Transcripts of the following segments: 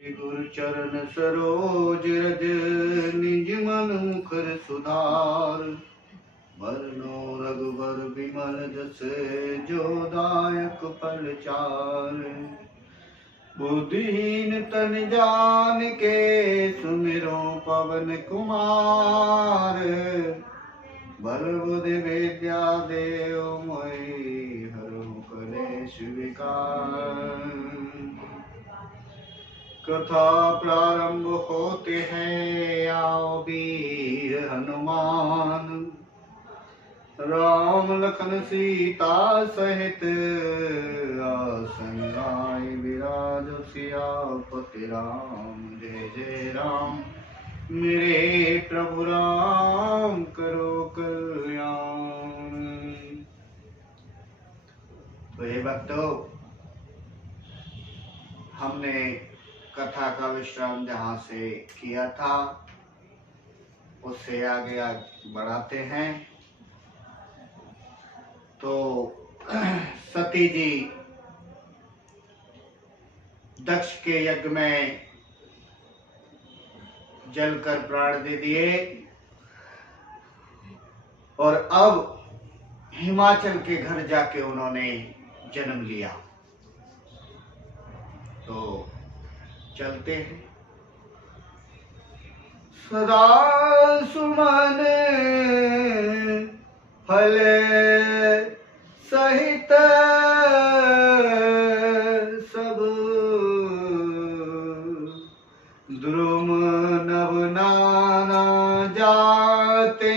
गुरु चरण सरोज रज निज मन मुखर सुधार। वरनो रघुबर विमल जस जो दायक फल चार। बुद्धिहीन तन जान के सुमिरो पवन कुमार। बल बुद्धि विद्या देव मोहि हरहु कलेश विकार। कथा प्रारंभ होते हैं आओ वीर हनुमान। राम लखन सीता सहित आसन आए विराज सियापति राम। जय जय राम मेरे प्रभु राम करो कल्याण। तो ये भक्तों, हमने कथा का विश्राम जहाँ से किया था उससे आगे बढ़ाते हैं। तो सती जी दक्ष के यज्ञ में जलकर प्राण दे दिए और अब हिमाचल के घर जाके उन्होंने जन्म लिया। तो चलते हैं। सदा सुमन फल सहित सब द्रुम नव नाना जाते।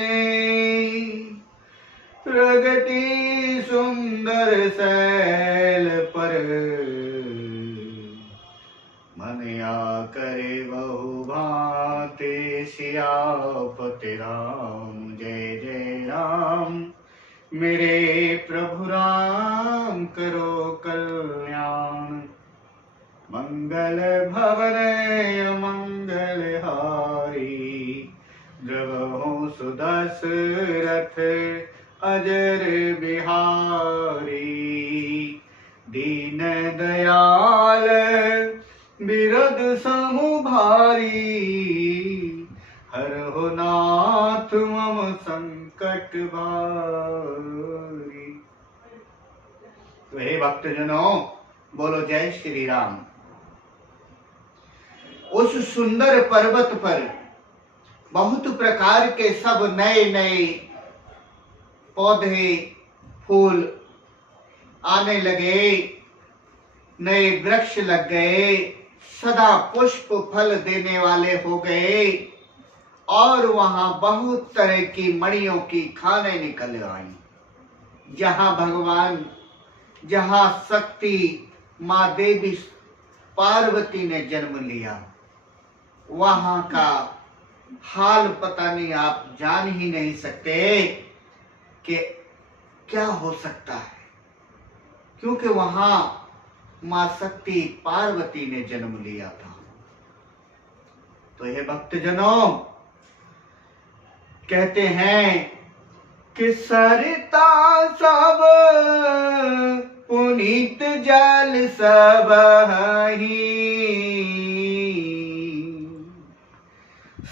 प्रगति सुंदर शैल पर मन करे बहु भांति। सियापति राम जय जय राम मेरे प्रभु राम करो कल्याण। मंगल भवन मंगल हारी। द्रवहु सुदशरथ अजर बिहारी। दीन दयाल बिरद समु भारी। हरहु नाथ मम संकट भारी। तो हे भक्तजनों, बोलो जय श्री राम। उस सुंदर पर्वत पर बहुत प्रकार के सब नए नए पौधे फूल आने लगे, नए वृक्ष लग गए, सदा पुष्प फल देने वाले हो गए और वहां बहुत तरह की मणियों की खानें निकल आई। जहां शक्ति माँ देवी पार्वती ने जन्म लिया, वहां का हाल पता नहीं, आप जान ही नहीं सकते कि क्या हो सकता है, क्योंकि वहां मां शक्ति पार्वती ने जन्म लिया था। तो ये भक्तजनों कहते हैं कि सरिता सब पुनीत जल सब ही।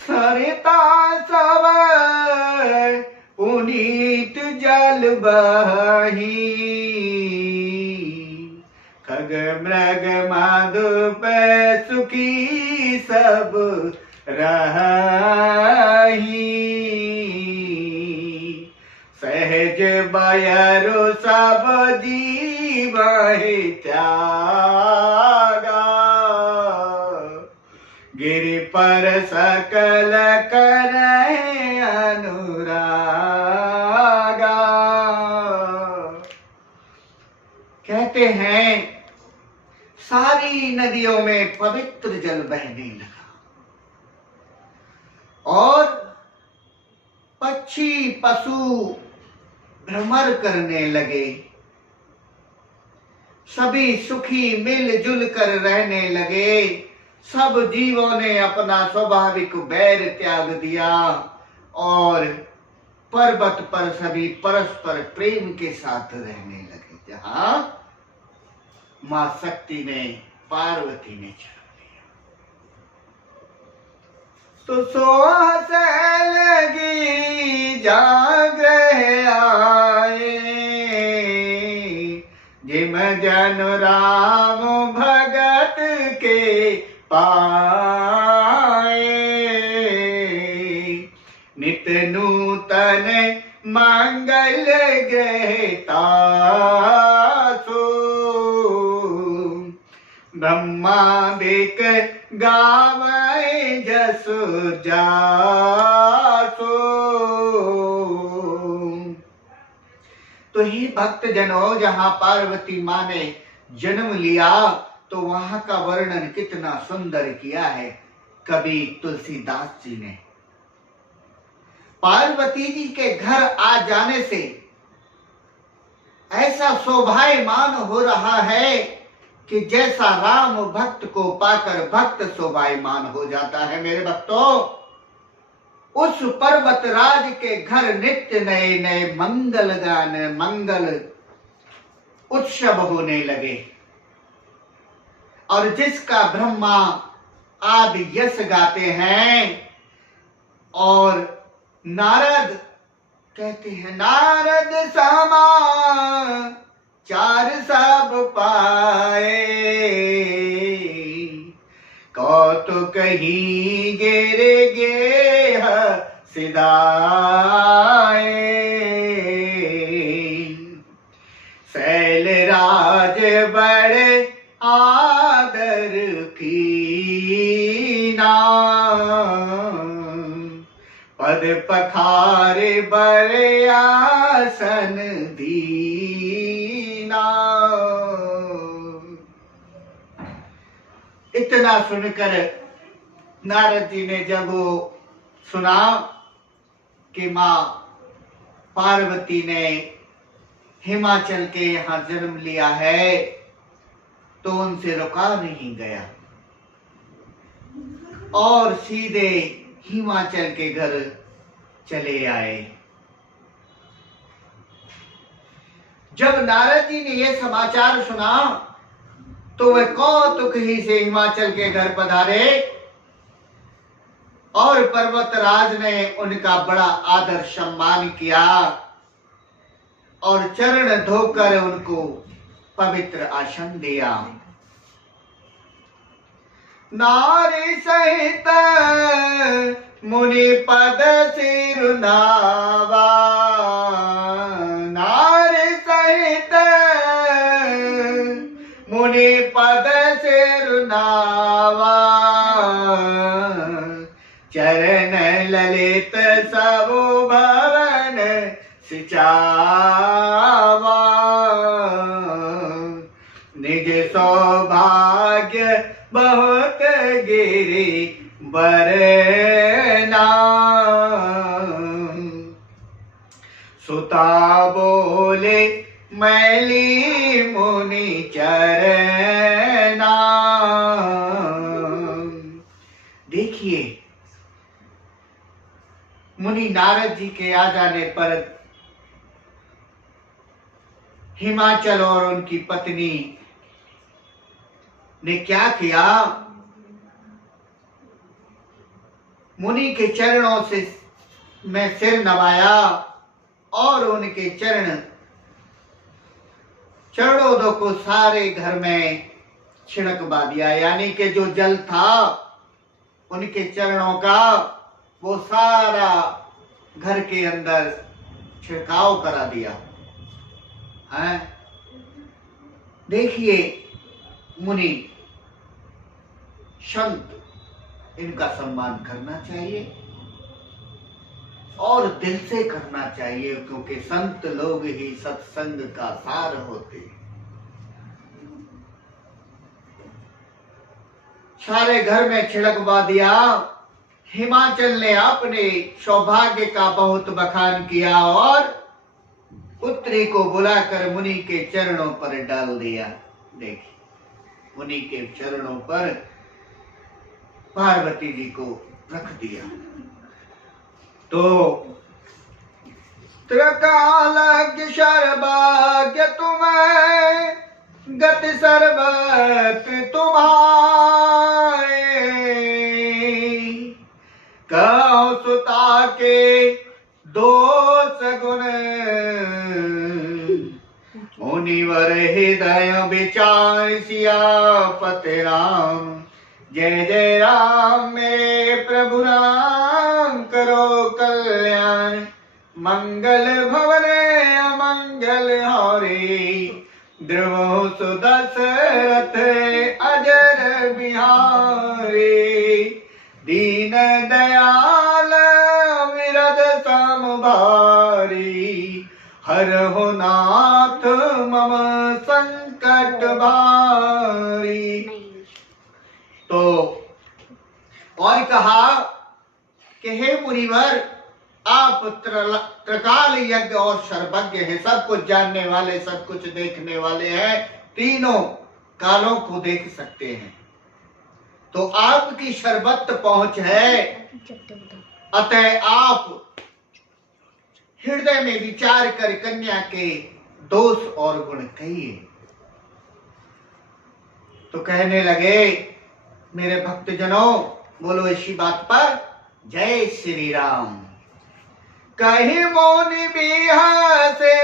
सरिता सब पुनीत जल बही। खग मृग माधुप सुखी सब रही। सहज बयरु सब जीव त्यागा। गिरि पर सकल करे अनुरागा। कहते हैं सारी नदियों में पवित्र जल बहने लगा और पक्षी पशु भ्रमर करने लगे। सभी सुखी मिलजुल कर रहने लगे। सब जीवों ने अपना स्वाभाविक बैर त्याग दिया और पर्वत पर सभी परस्पर प्रेम के साथ रहने लगे। जहां मां शक्ति ने पार्वती ने जन्म लिया। तो सोहस लगी जागृह आए, जिम जन राम भगत के पाए। नित नूतन मंगल गहता सो, ब्रह्मादिक गावै जस जासो। तो ही भक्त जनों, जहां पार्वती माँ ने जन्म लिया तो वहां का वर्णन कितना सुंदर किया है कवि तुलसीदास जी ने। पार्वती जी के घर आ जाने से ऐसा शोभायमान हो रहा है कि जैसा राम भक्त को पाकर भक्त शोभायमान हो जाता है। मेरे भक्तों, उस पर्वत राज के घर नित्य नए नए मंगल गान, मंगल उत्सव होने लगे, और जिसका ब्रह्मा आदि यश गाते हैं। और नारद कहते हैं, नारद समा चार सब पाए, कौतुक ही गिर गेह सिधाए। शैलराज बड़े आदर कीना, पद पखारे बड़े आसन दीना। इतना सुनकर नारद जी ने जब वो सुना कि माँ पार्वती ने हिमाचल के यहाँ जन्म लिया है, तो उनसे रुका नहीं गया और सीधे हिमाचल के घर चले आए। जब नारद जी ने यह समाचार सुना तो वे कौतुक ही से हिमाचल के घर पधारे और पर्वतराज ने उनका बड़ा आदर सम्मान किया और चरण धोकर उनको पवित्र आसन दिया। नारी सहित मुनि पद सिरुनावा, नारी सहित मुनि पद सिरुनावा, चरण ललित सब भवन सिचावा। निज सौभाग्य बहुत गिरी बरना, सुता बोले मैली मुनि चरना। देखिए, मुनि नारद जी के आ जाने पर हिमाचल और उनकी पत्नी ने क्या किया, मुनि के चरणों से में सिर नवाया और उनके चरणों को सारे घर में छिड़कवा दिया। यानी कि जो जल था उनके चरणों का वो सारा घर के अंदर छिड़काव करा दिया है। देखिए मुनि संत, इनका सम्मान करना चाहिए और दिल से करना चाहिए, क्योंकि संत लोग ही सत्संग का सार होते हैं। सारे घर में छिड़कवा दिया। हिमाचल ने अपने सौभाग्य का बहुत बखान किया और पुत्री को बुलाकर मुनि के चरणों पर डाल दिया। देखिए, मुनि के चरणों पर पार्वती जी को रख दिया। तो त्रिकालज्ञ सर्वज्ञ तुम्हें गति सर्वत तुम्हारे, के दोष गुण मुनिवर हृदय विचार सियापति राम। जय जय राम मेरे प्रभु राम करो कल्याण। मंगल भवन अमंगल हारे ध्रुव सुदशरथ अजर बिहारी। दीन दयाल विरद समभारी हरहु नाथ मम संकट भारी। तो और कहा कि हे मुनिवर, आप त्रिकाल यज्ञ और सर्वज्ञ हैं, सब कुछ जानने वाले, सब कुछ देखने वाले हैं, तीनों कालों को देख सकते हैं। तो आपकी सर्वत्र पहुंच है, अतः आप हृदय में विचार कर कन्या के दोष और गुण कहिए। तो कहने लगे, मेरे भक्तजनों, बोलो इसी बात पर जय श्री राम। कहीं मौनी बिहासे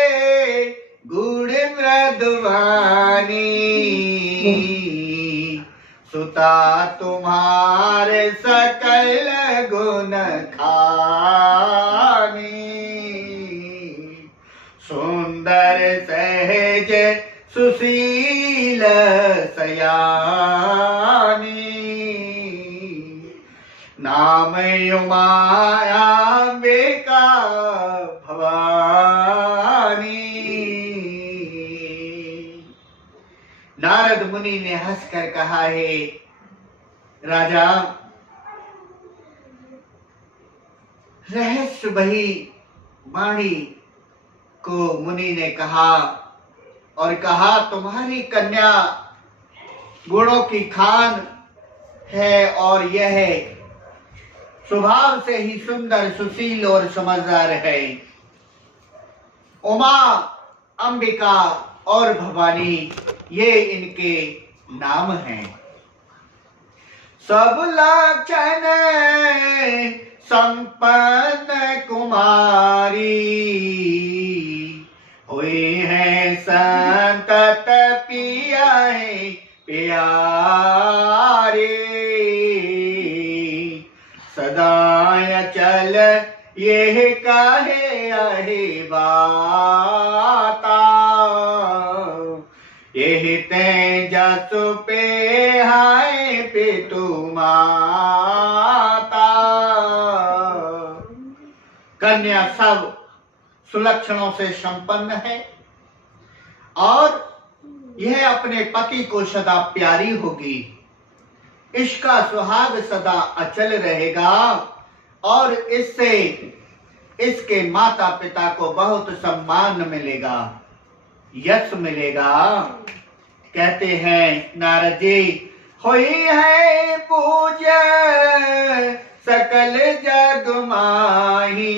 गुड़ मृदुवानी सुता तुम्हारे सकल गुण खानी। सुंदर सहज सुशील सयानी नाम उमायाम्बिका भवानी। नारद मुनि ने हंसकर कहा, है राजा, रहस्य बही वाणी को मुनि ने कहा और कहा, तुम्हारी कन्या गुणों की खान है और यह स्वभाव से ही सुंदर, सुशील और समझदार है। उमा, अंबिका और भवानी ये इनके नाम हैं। सब लक्षण संपन्न कुमारी हुई है संतत पियाए प्यारे। सदा चल ये कहे आहे बाता यही ते जसु पे हाय पितु माता। कन्या सब सुलक्षणों से संपन्न है और यह अपने पति को सदा प्यारी होगी। इसका सुहाग सदा अचल रहेगा और इससे इसके माता पिता को बहुत सम्मान मिलेगा, यश मिलेगा। कहते हैं नारद जी, हुई है पूजा सकल जग माही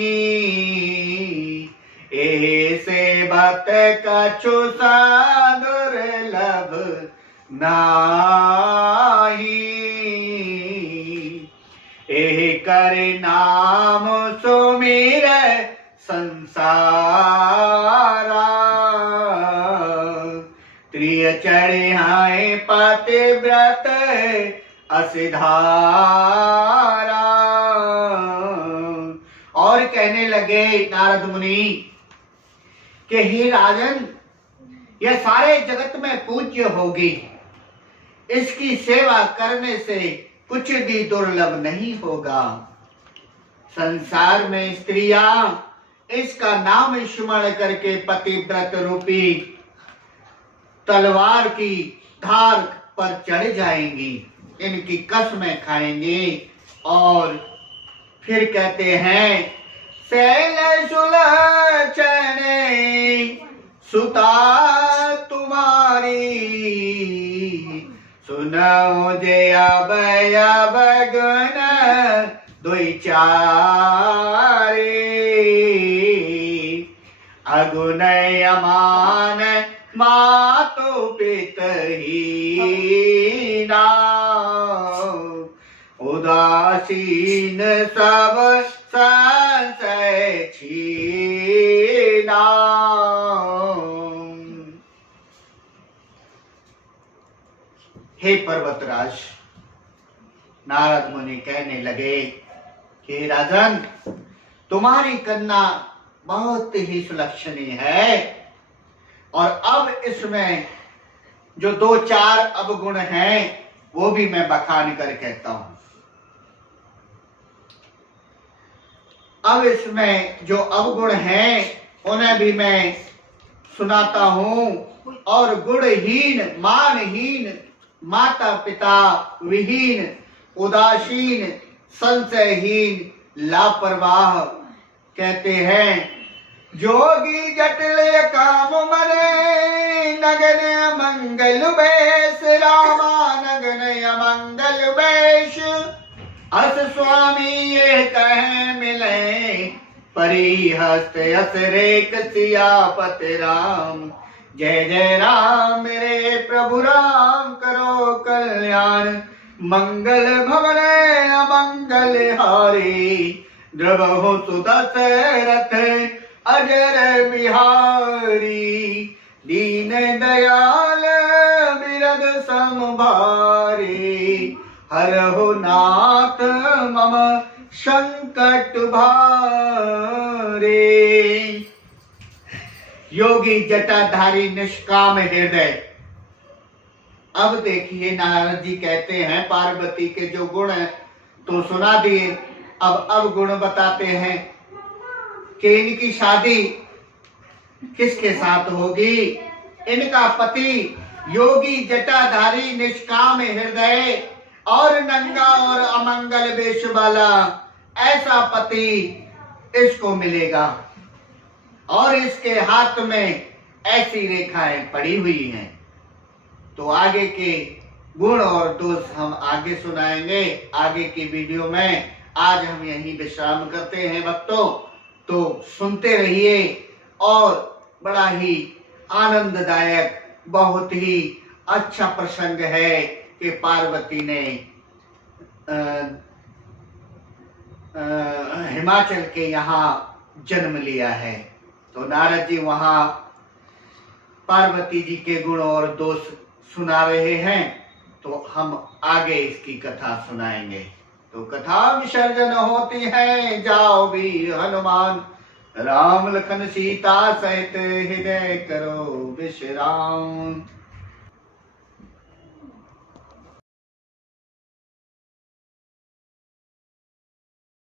ऐसे बात कछु दुर्लभ नाही। एह कर नाम सुमिर संसारा त्रिय चढ़ाए पतिव्रत असिधारा। और कहने लगे नारद मुनि कि हे राजन, यह सारे जगत में पूज्य होगी, इसकी सेवा करने से कुछ भी दुर्लभ नहीं होगा। संसार में स्त्रियां इसका नाम स्मरण करके पतिव्रत रूपी तलवार की धार पर चढ़ जाएंगी, इनकी कसमें खाएंगी। और फिर कहते हैं, शैल सुलक्षण सुता तुम्हारी सुनो जय अब गुण दुई चारे अगुण अमान मातु पितहीना उदार उदासीन सब संशय छीना। हे पर्वतराज, नारद मुनि कहने लगे कि राजन, तुम्हारी कन्या बहुत ही सुलक्षणी है, और अब इसमें जो 2-4 अवगुण हैं वो भी मैं बखान कर कहता हूं। अब इसमें जो अवगुण हैं उन्हें भी मैं सुनाता हूं। और गुणहीन, मानहीन, माता पिता विहीन, उदासीन, संशयहीन, लापरवाह, कहते हैं जोगी जटिल काम मरे, नगन अमंगल बेश, रामा नगन अमंगल बेश। अस स्वामी ये कहे मिले, परिहस्त अस रेख सियापति राम। जय जय राम मेरे प्रभु राम, करो कल्याण मंगल भवने अमंगल हारी। द्रवहु सुदशरथ अजर बिहारी, दीन दयाल बिरद समभारी। हरहु नाथ मम संकट भारे। योगी जटाधारी निष्काम हृदय। अब देखिए, नारद जी कहते हैं पार्वती के जो गुण तो सुना दिए, अब अवगुण बताते हैं कि इनकी शादी किसके साथ होगी। इनका पति योगी जटाधारी निष्काम हृदय और नंगा और अमंगल वेश वाला, ऐसा पति इसको मिलेगा। और इसके हाथ में ऐसी रेखाएं पड़ी हुई हैं। तो आगे के गुण और दोष हम आगे सुनाएंगे आगे की वीडियो में। आज हम यहीं विश्राम करते हैं भक्तों, तो सुनते रहिए। और बड़ा ही आनंददायक, बहुत ही अच्छा प्रसंग है कि पार्वती ने हिमाचल के यहाँ जन्म लिया है। तो नारद जी वहाँ पार्वती जी के गुण और दोष सुना रहे हैं, तो हम आगे इसकी कथा सुनाएंगे। तो कथा विसर्जन होती है, जाओ भी हनुमान, राम लखन सीता सहित हृदय करो विश्राम।